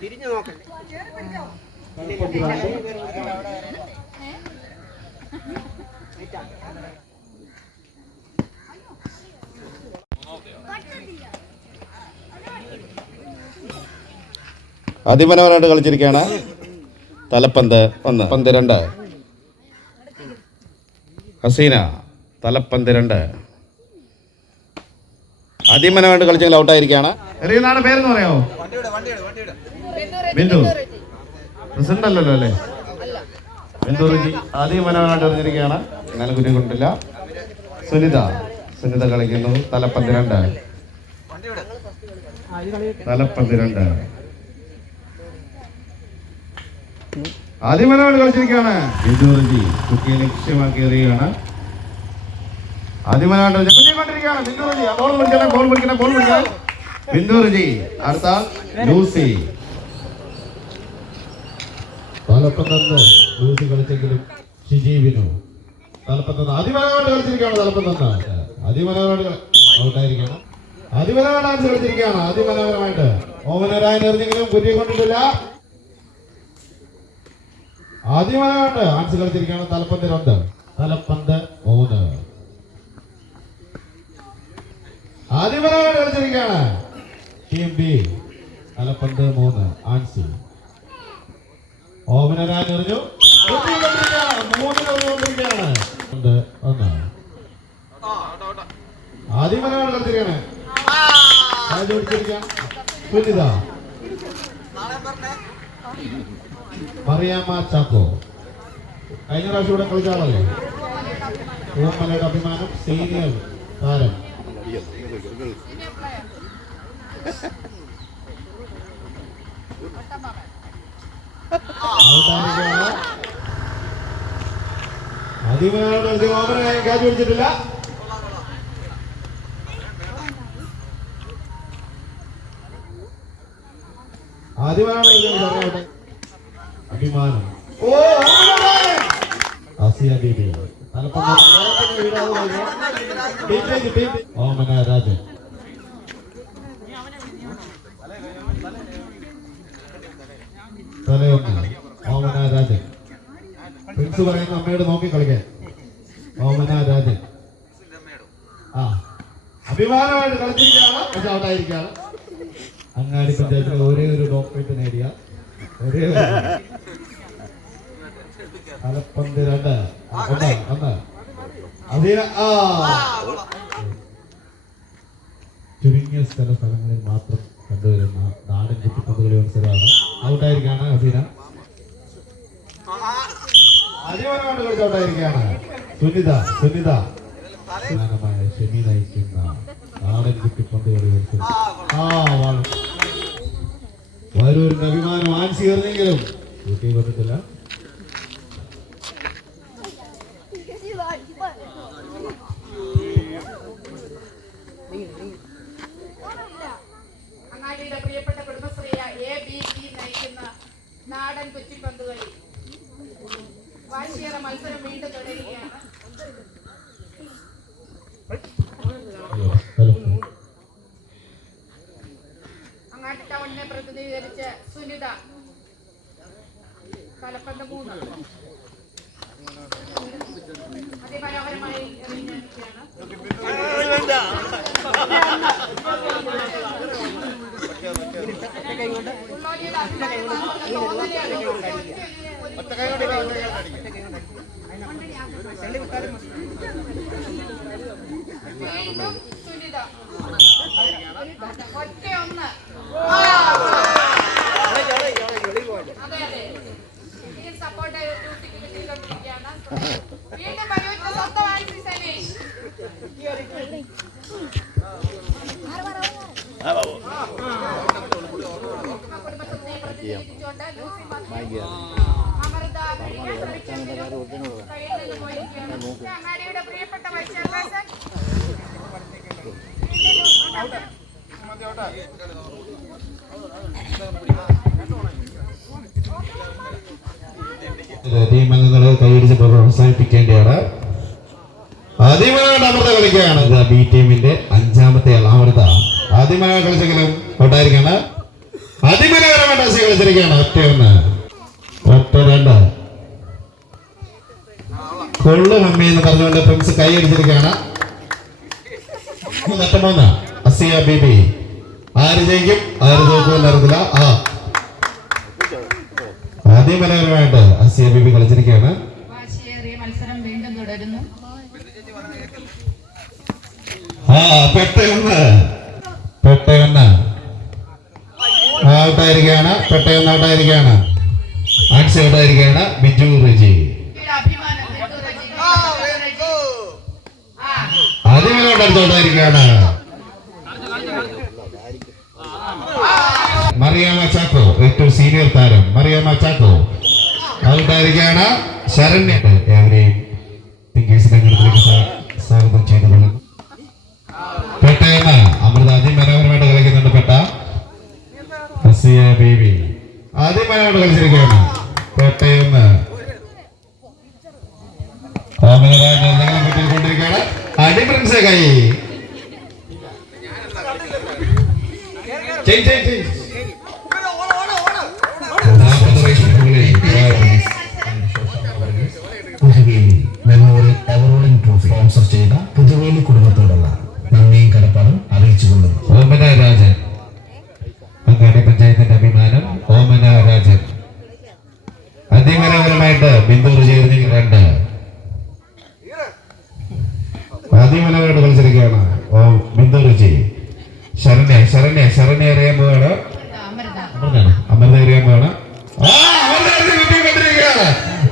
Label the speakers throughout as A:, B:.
A: തിരിഞ്ഞു നോക്കല്ലേ
B: അതിമനോഹരമായിട്ട് കളിച്ചിരിക്കുകയാണ് തലപ്പന്ത് ഒന്ന് പന്ത് രണ്ട്. ഹസീന തലപ്പന്ത് രണ്ട്. അതിമനോഹരമായിട്ട് കളിച്ചെങ്കിൽ ഔട്ടായിരിക്കുകയാണ്. എറിയുന്നതാണ് പേരെന്ന് പറയാമോ? ബിന്ദു. പ്രസിഡന്റ് അല്ലല്ലോ അല്ലേ? ബിന്ദു റുജി മനോഹരമായിട്ട് എറിഞ്ഞിരിക്കുകയാണ്. എന്നാലും കുഞ്ഞു കൊണ്ടില്ല. സുനിത. സുനിത കളിക്കുന്നു. തല പന്തിരണ്ട് തല പന്തിരണ്ട് ആദ്യം മനോഹരം കളിച്ചിരിക്കുകയാണ്. ബിന്ദു റുജി കുട്ടിയെ ലക്ഷ്യമാക്കി എറിയുകയാണ്. അതിമനോഹരമായിട്ട് കുഞ്ഞിക്കൊണ്ടിരിക്കുകയാണ് ബിന്ദു റുചി ബോൾ പിടിക്കണം ബോൾ പിടിക്കണം ബോൾ പിടിക്കണം ബിന്ദു റുജി അടുത്ത ലൂസി. ലൂസി കളിച്ചെങ്കിലും ഷിജീവിനു തലപ്പത്തന്ന് അതിമനോഹരമായിട്ട് കളിച്ചിരിക്കുകയാണ് തലപ്പത്തന്ന്. അതിമനോഹരമായിട്ട് ഔട്ടായിരിക്കണം അതിമനോഹരമായിട്ട് കളിച്ചിരിക്കുകയാണ്. അതിമനോഹരമായിട്ട് ഓമനരായ എറിഞ്ഞെങ്കിലും കുറ്റിയെ കൊണ്ടിട്ടില്ല. ആദ്യമായിട്ട് ആൻസ് കളിച്ചിരിക്കുകയാണ് തലപ്പന്ത് രണ്ട്. തലപ്പന്ത് മൂന്ന്. ആദ്യമായിട്ട് കളിച്ചിരിക്കുകയാണ് ടീം ബി തലപ്പന്ത് മൂന്ന് ആൻസി ഓമനരാൻ എറിഞ്ഞു കൊണ്ടിരിക്കുകയാണ്. മൂന്നിന് കൊണ്ടിരിക്കുകയാണ് ഉണ്ട് ഒന്ന് ആദ്യമായിട്ട് കളിച്ചിരിക്കുകയാണ് കാൽ പിടിച്ചിരിക്കുകയാണ്. സുനിത മറിയാമ്മ ചാക്കോ. കഴിഞ്ഞ പ്രാവശ്യം ഇവിടെ കളിച്ച ആളല്ലേ? ഓമനയുടെ അഭിമാനം സീനിയർ താരം. അതിമനോട് ഓമന കാറ്റ് പിടിച്ചിട്ടില്ല ആദ്യമായാണ് അഭിമാനം. ഓ! ആസിയ ബീബി. ഓമന രാജൻ തലയൊന്ന്. ഓമന രാജൻ പ്രിൻസ് പറയുന്ന അമ്മയോട് നോക്കി കളിക്കാൻ. ഓമന രാജൻ ആ. അഭിമാനമായിട്ട് കളിച്ചിരിക്കുകയാണ്. പക്ഷെ ഔട്ടായിരിക്കുകയാണ്. അങ്ങാടി പഞ്ചായത്തിൽ ഒരേ ഒരു ഡോക്ടറേറ്റ് നേടിയ ഒരേ ഒരു തലപ്പന്ത് രണ്ട്. ഒന്ന് അതിന ആ. ചുരുങ്ങിയ സ്ഥല സ്ഥലങ്ങളിൽ മാത്രം കണ്ടുവരുന്ന നാടൻ കുട്ടിപ്പന്തുകളി മത്സരമാണ്. ഔട്ടായിരിക്കാണ് അതിമനോഹരമായിട്ട് കളിച്ച് ഔട്ടായിരിക്കുകയാണ് സുനിത സുനിത. ഷെമി നയിക്കുന്ന നാടൻ കുട്ടിപ്പന്തുകളി മത്സരം. ആ വാളും വരൂരിന്റെ അഭിമാനം. ആൻസിയറിനെങ്കിലും യൂട്യൂബ് പറ്റത്തില്ല.
C: അങ്ങാടിയുടെ പ്രിയപ്പെട്ട കുടുംബശ്രീയ എ ബി സി നയിക്കുന്ന നാടൻ കൊച്ചിപ്പന്തുകളി. വാശിയേറെ മത്സരം വീണ്ടും തുടരുകയാണ്. അങ്ങാടി ടൗണിനെ പ്രതിനിധീകരിച്ച് സുനിത കലപ്പന്ത് മൂന്ന് അതിമനോഹരമായി എറിഞ്ഞിരിക്കുകയാണ്. വീണ്ടും സുനിത. ഒറ്റ ഒന്ന് അങ്ങാടിയുടെ പ്രിയപ്പെട്ട വൈസ് ചെയർപേഴ്സൺ
B: ടീം അംഗങ്ങളെ കൈയടിച്ച് പ്രോത്സാഹിപ്പിക്കേണ്ടതാണ് ആദ്യമായിട്ട് അമൃത കളിക്കുകയാണ് ബി ടീമിന്റെ അഞ്ചാമത്തെ ആൾ അമൃത ആദ്യമായി കളിച്ചെങ്കിലും ഔട്ടായിരിക്കാണ് അതിമനോഹരമായിട്ട് ടച്ച് കളിച്ചിരിക്കുകയാണ്. ഒറ്റ ഒന്ന്. ഒറ്റ രണ്ട്. കൊള്ളു മമ്മി എന്ന് പറഞ്ഞുകൊണ്ട് ഫ്രണ്ട്സ് കൈ അടിച്ചിരിക്കുകയാണ് മൂന്ന്. അസിയ ബീബി ആര് ജയിക്കും? ആര് തോക്കുമെന്ന് അറിയത്തില്ല ആ. ആദ്യം മനോഹരമായിട്ട്
C: സി ബി വീണ്ടും തുടരുന്നു.
B: ആ പെട്ടയൊന്ന്. പെട്ടയൊന്ന്. ഔട്ടായിരിക്കുകയാണ്. പെട്ടയൊന്ന് ഔട്ടായിരിക്കുകയാണ്. ആൻസി ഔട്ടായിരിക്കുകയാണ്. ബിജു റജി.
C: ആദ്യം അഭിമാനം ബിന്ദു റജി, ബിന്ദു റജി. ആ
B: അതിമനോട് അടുത്തോട്ടായിരിക്കുകയാണ് മറിയാമ്മ ചാക്കോ ഏറ്റവും സീനിയർ താരം മറിയാമ്മ ചാക്കോ അതുണ്ടായിരിക്കുകയാണ് ശരണ്യ. എവരെയും തിങ്കേഴ്സ് രംഗത്തിലേക്ക് സ്വാഗതം ചെയ്തുകൊള്ളുന്നു പെട്ടയെന്ന് അമൃത അതിമനോഹരമായിട്ട് കളിക്കുന്നുണ്ട് പെട്ട. ബേബി. അതിമനോഹരമായിട്ട് കളിച്ചിരിക്കുകയാണ്. പെട്ടയെന്ന് കിട്ടിക്കൊണ്ടിരിക്കുകയാണ്. അടിപ്രിൻസ് കൈ. ചെയ്. അതിമനോഹരമായിട്ട് ബിന്ദു ചേർന്ന് രണ്ട് അതിമനോഹരമായിട്ട് മത്സരിക്കുകയാണ്. ഓ ബിന്ദു രുചി ശരണ്യ ശരണ്യ ശരണ്യ അറിയാൻ പോവാണ്.
C: അമൃത
B: അറിയാൻ പോവാണ്.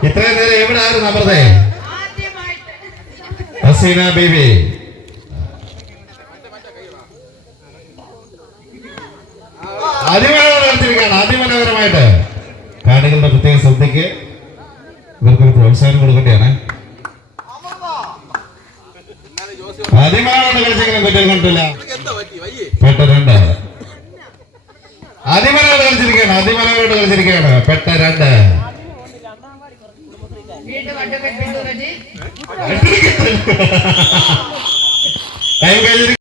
B: ഇത്രയും നേരം എവിടെ ആയിരുന്നു
C: അമൃത?
B: ഹസീന ബേബി അതിമനോഹരമായിട്ട് കാണികളുടെ പ്രത്യേക ശ്രദ്ധയ്ക്ക് ഇവർക്കൊരു പ്രോത്സാഹനം കൊടുക്കേണ്ടതാണ് അതിമനോഹരം കളിച്ചെങ്കിലും കുറ്റം കണ്ടില്ല പെട്ട രണ്ട്. കളിച്ചിരിക്കുകയാണ് കളിച്ചിരിക്കുകയാണ്. പെട്ട കൈ കഴിഞ്ഞിരിക്കുകയാണ്